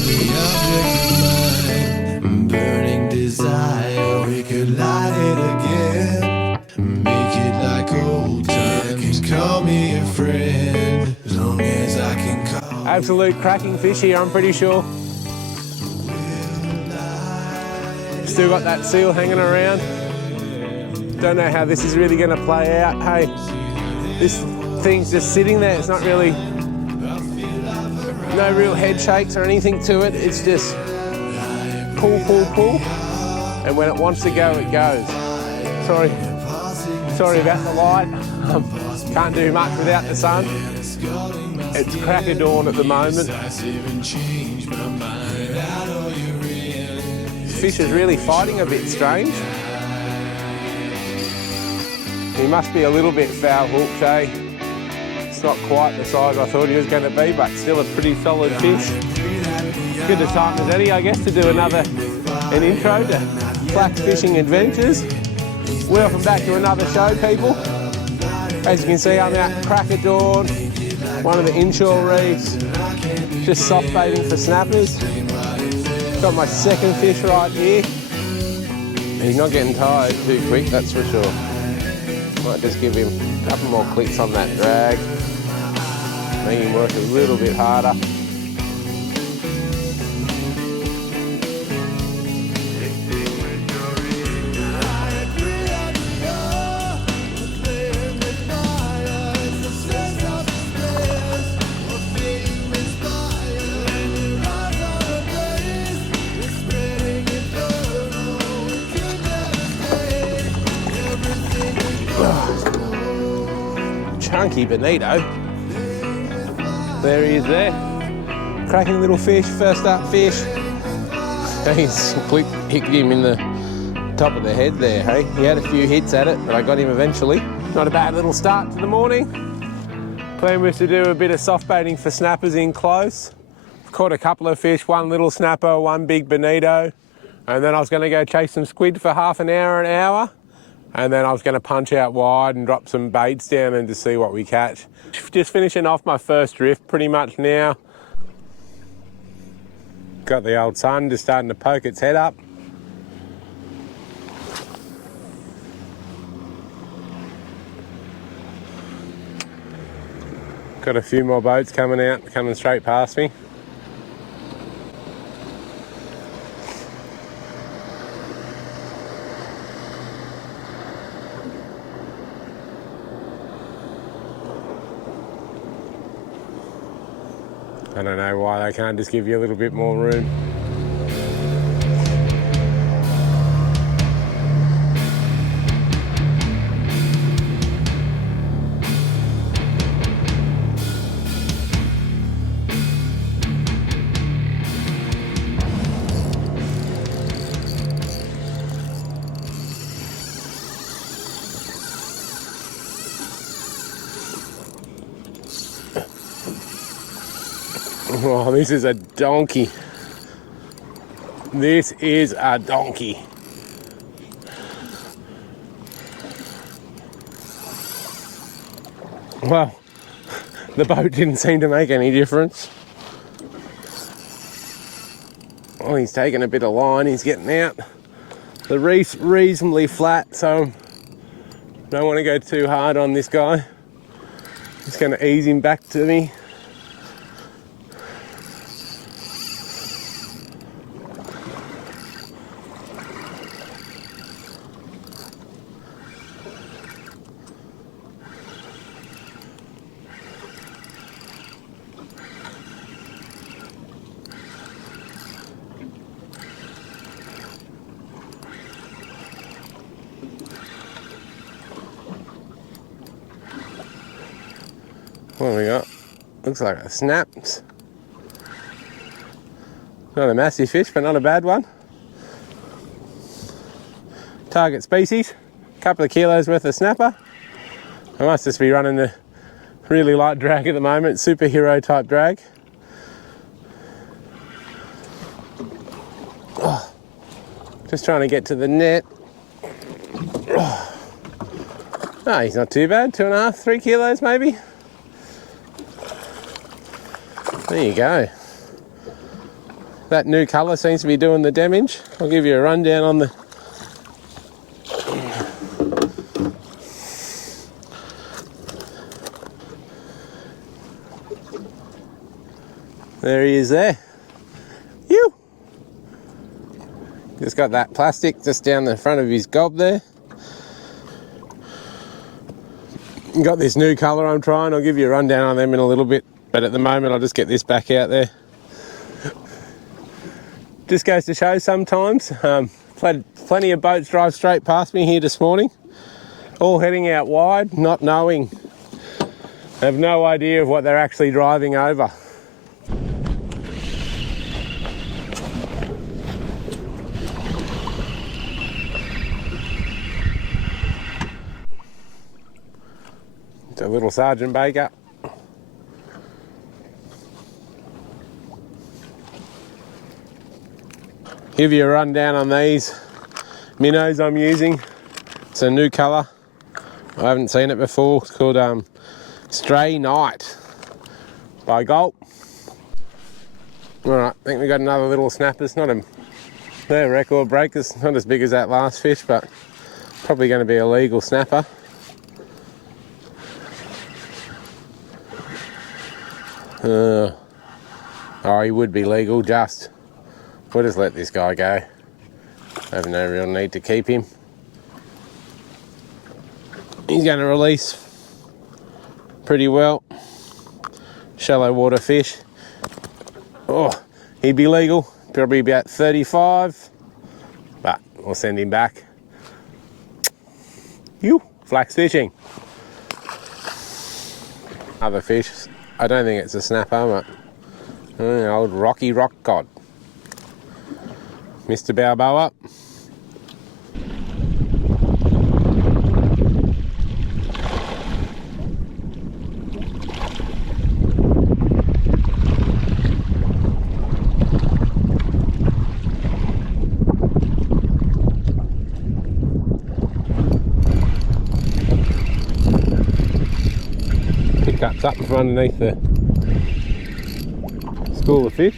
the object of mine, burning desire. We could light it again, make it like old times. Call me a friend, as long as I can call. Absolute cracking fish here, I'm pretty sure. Still got that seal hanging around. Don't know how this is really going to play out. Hey, this thing's just sitting there. It's not really, no real head shakes or anything to it. It's just pull, pull, pull. And when it wants to go, it goes. Sorry about the light. Can't do much without the sun. It's crack of dawn at the moment. Fish is really fighting a bit strange. He must be a little bit foul hooked, eh? It's not quite the size I thought he was going to be, but still a pretty solid fish. Good a time as any, I guess, to do an intro to Flax Fishing Adventures. Welcome back to another show, people. As you can see, I'm out crack of dawn, one of the inshore reefs, just soft baiting for snappers. Got my second fish right here. He's not getting tired too quick, that's for sure. Might just give him a couple more clicks on that drag. Make him work a little bit harder. Chunky bonito. There he is there. Cracking little fish, first up fish. He's hit him in the top of the head there, hey? He had a few hits at it, but I got him eventually. Not a bad little start to the morning. Plan was to do a bit of soft baiting for snappers in close. Caught a couple of fish, one little snapper, one big bonito. And then I was gonna go chase some squid for half an hour. And then I was going to punch out wide and drop some baits down and to see what we catch. Just finishing off my first drift pretty much now. Got the old sun just starting to poke its head up. Got a few more boats coming straight past me. I don't know why they can't just give you a little bit more room. Oh, this is a donkey. This is a donkey. Well, the boat didn't seem to make any difference. Oh, he's taking a bit of line, he's getting out. The reef's reasonably flat, so don't want to go too hard on this guy. Just going to ease him back to me. What have we got? Looks like a snaps. Not a massive fish, but not a bad one. Target species, a couple of kilos worth of snapper. I must just be running the really light drag at the moment, superhero type drag. Oh, just trying to get to the net. Oh, he's not too bad, 2.5, 3 kilos maybe. There you go. That new colour seems to be doing the damage. I'll give you a rundown on the... There he is there. Phew! Just got that plastic just down the front of his gob there. Got this new colour I'm trying. I'll give you a rundown on them in a little bit. But at the moment, I'll just get this back out there. Just goes to show sometimes. Plenty of boats drive straight past me here this morning. All heading out wide, not knowing. Have no idea of what they're actually driving over. It's a little Sergeant Baker. Give you a rundown on these minnows I'm using. It's a new colour. I haven't seen it before. It's called Stray Night by Gulp. Alright, I think we got another little snapper. It's not they're record breakers, not as big as that last fish, but probably going to be a legal snapper. Oh, he would be legal, just. We'll just let this guy go. I have no real need to keep him. He's going to release pretty well. Shallow water fish. Oh, he'd be legal, probably about 35, but we'll send him back. Flax fishing. Other fish. I don't think it's a snapper, but old Rocky Rock Cod. Mr. Balboa. Pickups up from underneath the school of fish.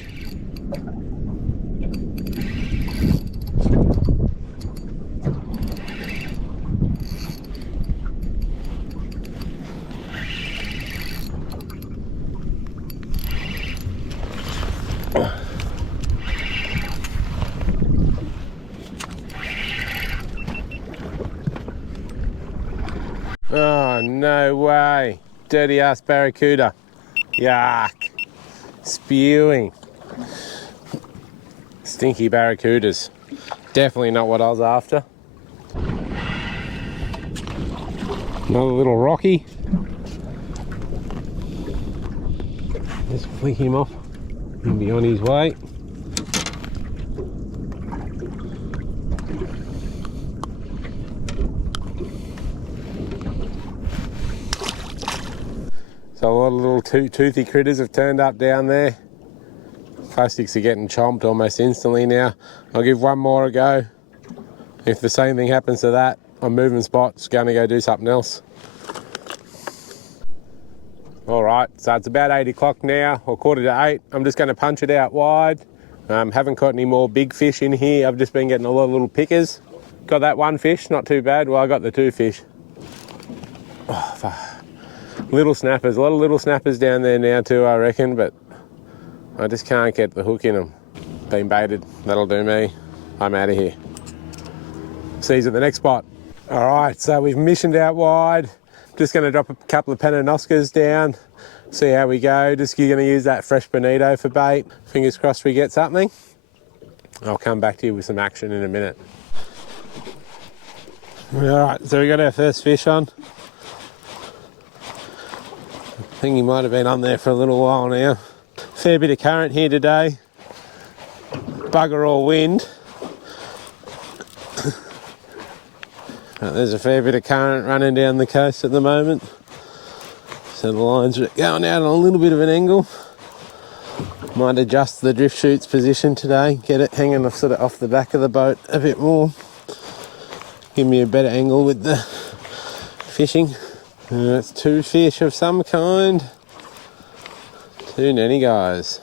Oh, no way. Dirty ass barracuda. Yuck. Spewing. Stinky barracudas. Definitely not what I was after. Another little Rocky. Just flick him off. He'll be on his way. So a lot of little toothy critters have turned up down there. Plastics are getting chomped almost instantly now. I'll give one more a go. If the same thing happens to that, I'm moving spots, going to go do something else. Alright, so it's about 8 o'clock now, or 7:45. I'm just going to punch it out wide. Haven't caught any more big fish in here. I've just been getting a lot of little pickers. Got that one fish, not too bad. Well, I got the 2 fish. Oh, fuck. Little snappers, a lot of little snappers down there now too, I reckon, but I just can't get the hook in them. Been baited, that'll do me. I'm out of here. See you at the next spot. All right, so we've missioned out wide. Just going to drop a couple of penatrat down, see how we go. Just going to use that fresh bonito for bait. Fingers crossed we get something. I'll come back to you with some action in a minute. All right, so we got our first fish on. I think he might have been on there for a little while now. Fair bit of current here today. Bugger all wind. There's a fair bit of current running down the coast at the moment. So the lines are going out on a little bit of an angle. Might adjust the drift chute's position today. Get it hanging off, sort of off the back of the boat a bit more. Give me a better angle with the fishing. That's 2 fish of some kind. 2 Nannyguys.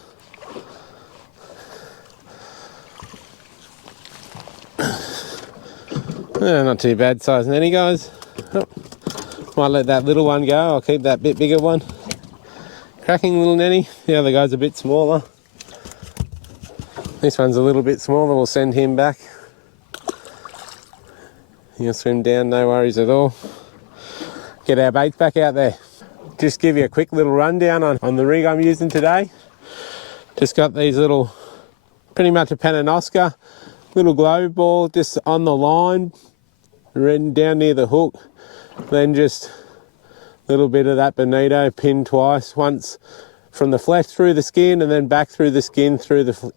Not too bad size nanny, guys. Oh, might let that little one go. I'll keep that bit bigger one. Cracking little nanny. The other guy's a bit smaller. This one's a little bit smaller. We'll send him back. He'll swim down, no worries at all. Get our baits back out there. Just give you a quick little rundown on the rig I'm using today. Just got these little, pretty much a penatrat, little globe ball just on the line, down near the hook. Then just a little bit of that bonito pinned twice, once from the flesh through the skin and then back through the skin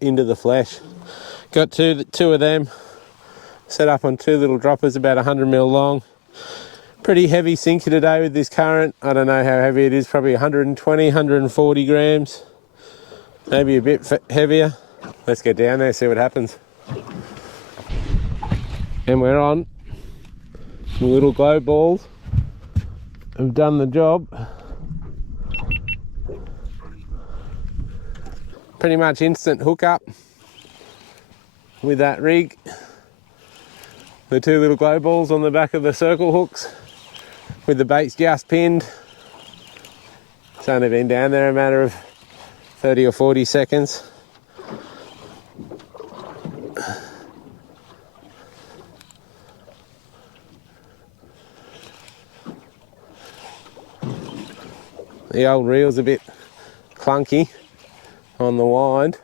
into the flesh. Got two of them set up on two little droppers about 100 mil long. Pretty heavy sinker today with this current. I don't know how heavy it is, probably 120, 140 grams, maybe a bit heavier. Let's get down there, see what happens. And we're on. The little globe balls have done the job. Pretty much instant hookup with that rig. The two little glow balls on the back of the circle hooks with the baits just pinned. It's only been down there a matter of 30 or 40 seconds. The old reel's a bit clunky on the wind.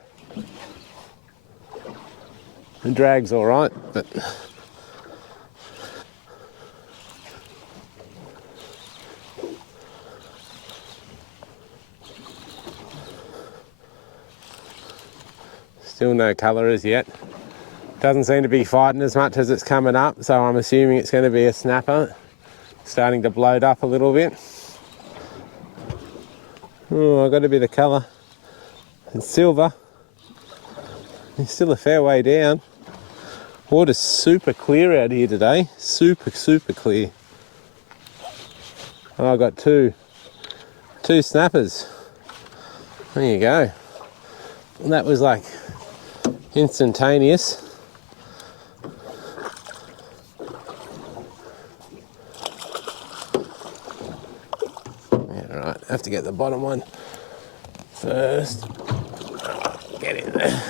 The drag's all right, but still no colour as yet. Doesn't seem to be fighting as much as it's coming up, so I'm assuming it's going to be a snapper. Starting to bloat up a little bit. Oh, I got a bit of colour. It's silver. It's still a fair way down. Water's super clear out here today. Super clear. Oh, I got two snappers. There you go. And that was like instantaneous. Yeah, right. Have to get the bottom one first. Get in there.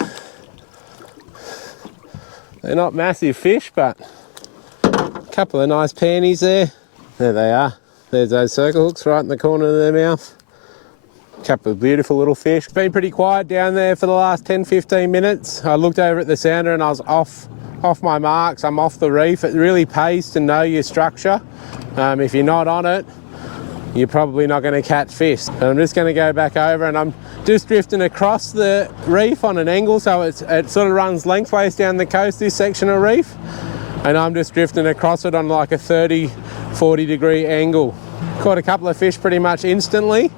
They're not massive fish, but a couple of nice panties there. There they are. There's those circle hooks right in the corner of their mouth. A couple of beautiful little fish. It's been pretty quiet down there for the last 10-15 minutes. I looked over at the sounder and I was off my marks. I'm off the reef. It really pays to know your structure. If you're not on it, you're probably not going to catch fish. And I'm just going to go back over and I'm just drifting across the reef on an angle, so it sort of runs lengthways down the coast, this section of reef, and I'm just drifting across it on like a 30-40 degree angle. Caught a couple of fish pretty much instantly.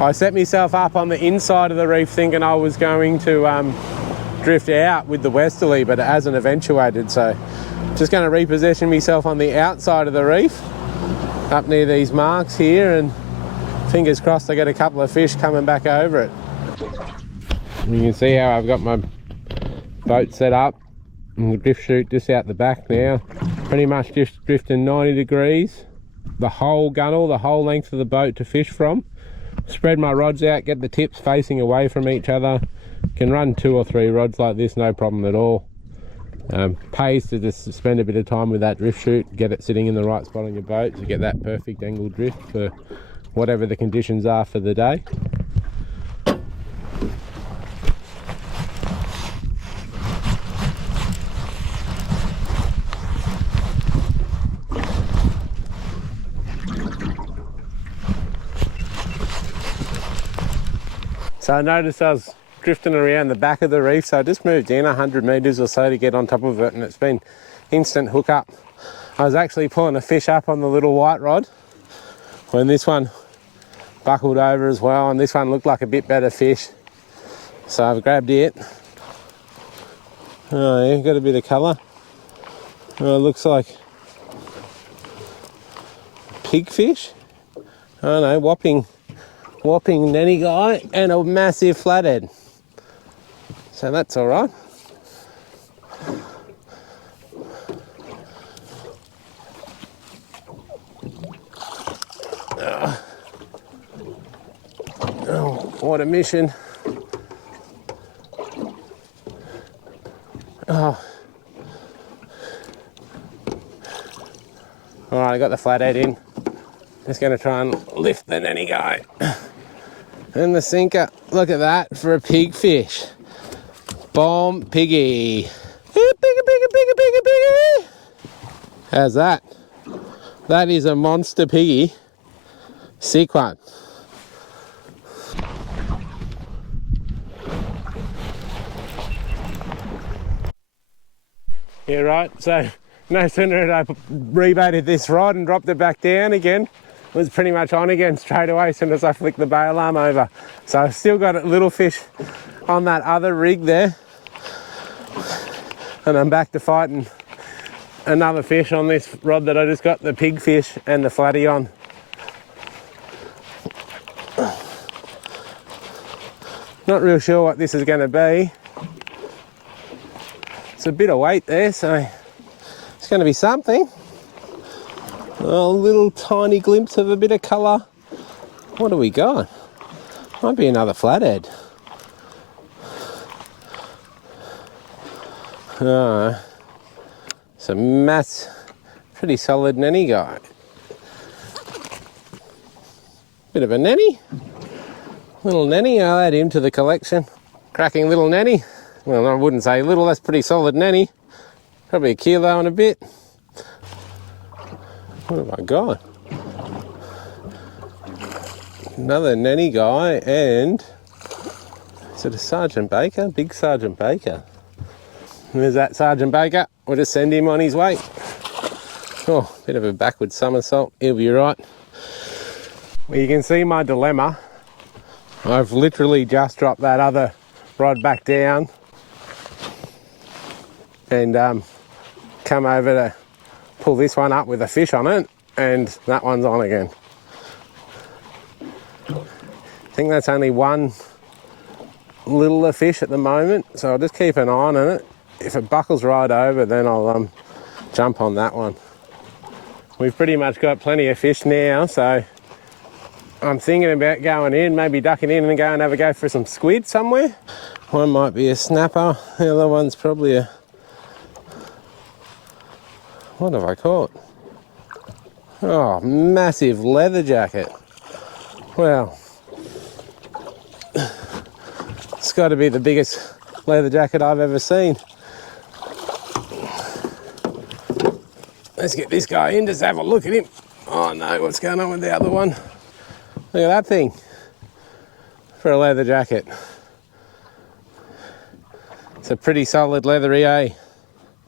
I set myself up on the inside of the reef thinking I was going to drift out with the westerly, but it hasn't eventuated, so just going to reposition myself on the outside of the reef up near these marks here, and fingers crossed I get a couple of fish coming back over it. You can see how I've got my boat set up and the drift chute just out the back now. Pretty much just drifting 90 degrees. The whole gunnel, the whole length of the boat to fish from. Spread my rods out, get the tips facing away from each other. Can run 2 or 3 rods like this, no problem at all. Pays to just spend a bit of time with that drift chute, get it sitting in the right spot on your boat to get that perfect angle drift for whatever the conditions are for the day. So I noticed I was drifting around the back of the reef, so I just moved in 100 metres or so to get on top of it, and it's been instant hookup. I was actually pulling a fish up on the little white rod when this one buckled over as well, and this one looked like a bit better fish, so I've grabbed it. Oh yeah, got a bit of colour. Oh, it looks like pigfish. Oh no, whopping Nannygai and a massive flathead. So that's all right. What a mission. Oh. All right, I got the flathead in. Just going to try and lift the Nannygai. And the sinker. Look at that for a pigfish. Bomb piggy. Piggy, piggy, piggy, piggy, piggy. How's that? That is a monster piggy. Sick one. Yeah, right. So no sooner had I rebaited this rod and dropped it back down again, it was pretty much on again straight away as soon as I flicked the bail arm over. So I've still got a little fish on that other rig there. And I'm back to fighting another fish on this rod that I just got the pigfish and the flatty on. Not real sure what this is going to be. It's a bit of weight there, so it's going to be something. A little tiny glimpse of a bit of colour. What do we got? Might be another flathead. It's a pretty solid Nannygai. Bit of a nanny. Little nanny, I'll add him to the collection. Cracking little nanny. Well, I wouldn't say little, that's pretty solid nanny. Probably a kilo and a bit. What have I got? Another Nannygai, and is it a Sergeant Baker? Big Sergeant Baker. There's that Sergeant Baker. We'll just send him on his way. Oh, bit of a backward somersault. He'll be right. Well, you can see my dilemma. I've literally just dropped that other rod back down and come over to pull this one up with a fish on it, and that one's on again. I think that's only one littler fish at the moment, so I'll just keep an eye on it. If it buckles right over, then I'll jump on that one. We've pretty much got plenty of fish now, so I'm thinking about going in, maybe ducking in and go and have a go for some squid somewhere. One might be a snapper, the other one's probably a... What have I caught? Oh, massive leather jacket. Well, it's got to be the biggest leather jacket I've ever seen. Let's get this guy in, just have a look at him. Oh no, what's going on with the other one? Look at that thing for a leather jacket. It's a pretty solid leathery, eh?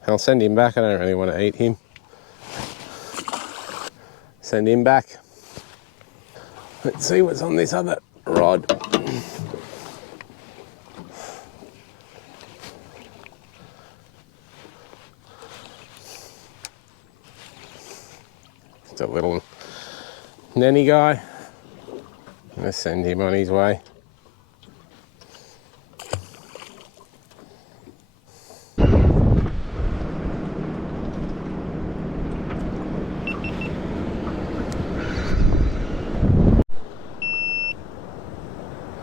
I'll send him back, I don't really want to eat him. Send him back. Let's see what's on this other rod. It's a little Nannygai. Let's send him on his way.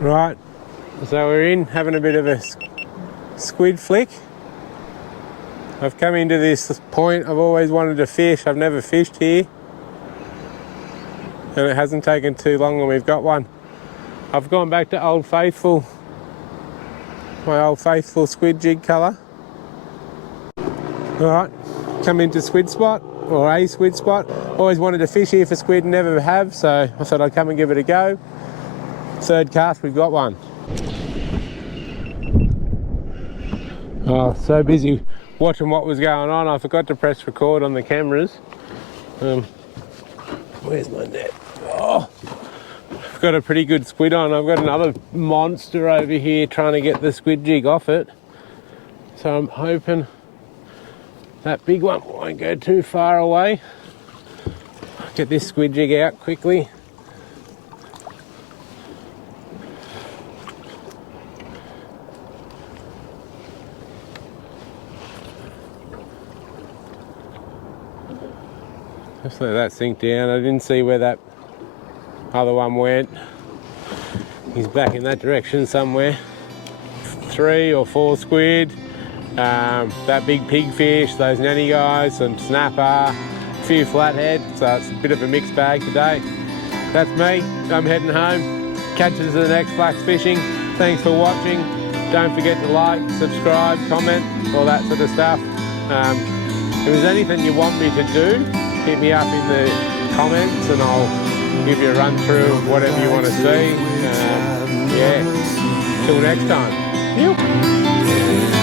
Right, so we're in, having a bit of a squid flick. I've come into this point, I've always wanted to fish, I've never fished here. And it hasn't taken too long and we've got one. I've gone back to Old Faithful, my Old Faithful squid jig colour. Alright, come into squid spot, or a squid spot. Always wanted to fish here for squid and never have, so I thought I'd come and give it a go. Third cast, we've got one. Oh, so busy watching what was going on, I forgot to press record on the cameras. Where's my net? Oh, I've got a pretty good squid on. I've got another monster over here trying to get the squid jig off it. So I'm hoping that big one won't go too far away. Get this squid jig out quickly. Just let that sink down. I didn't see where that other one went. You He's back in that direction somewhere. 3 or 4 squid, that big pigfish, those Nannygai, some snapper, a few flathead, so it's a bit of a mixed bag today. That's me, I'm heading home. Catch us at the next Flax Fishing. Thanks for watching. Don't forget to like, subscribe, comment, all that sort of stuff. If there's anything you want me to do, hit me up in the comments and I'll give you a run through of whatever you want to see. Yeah, till next time. Yep.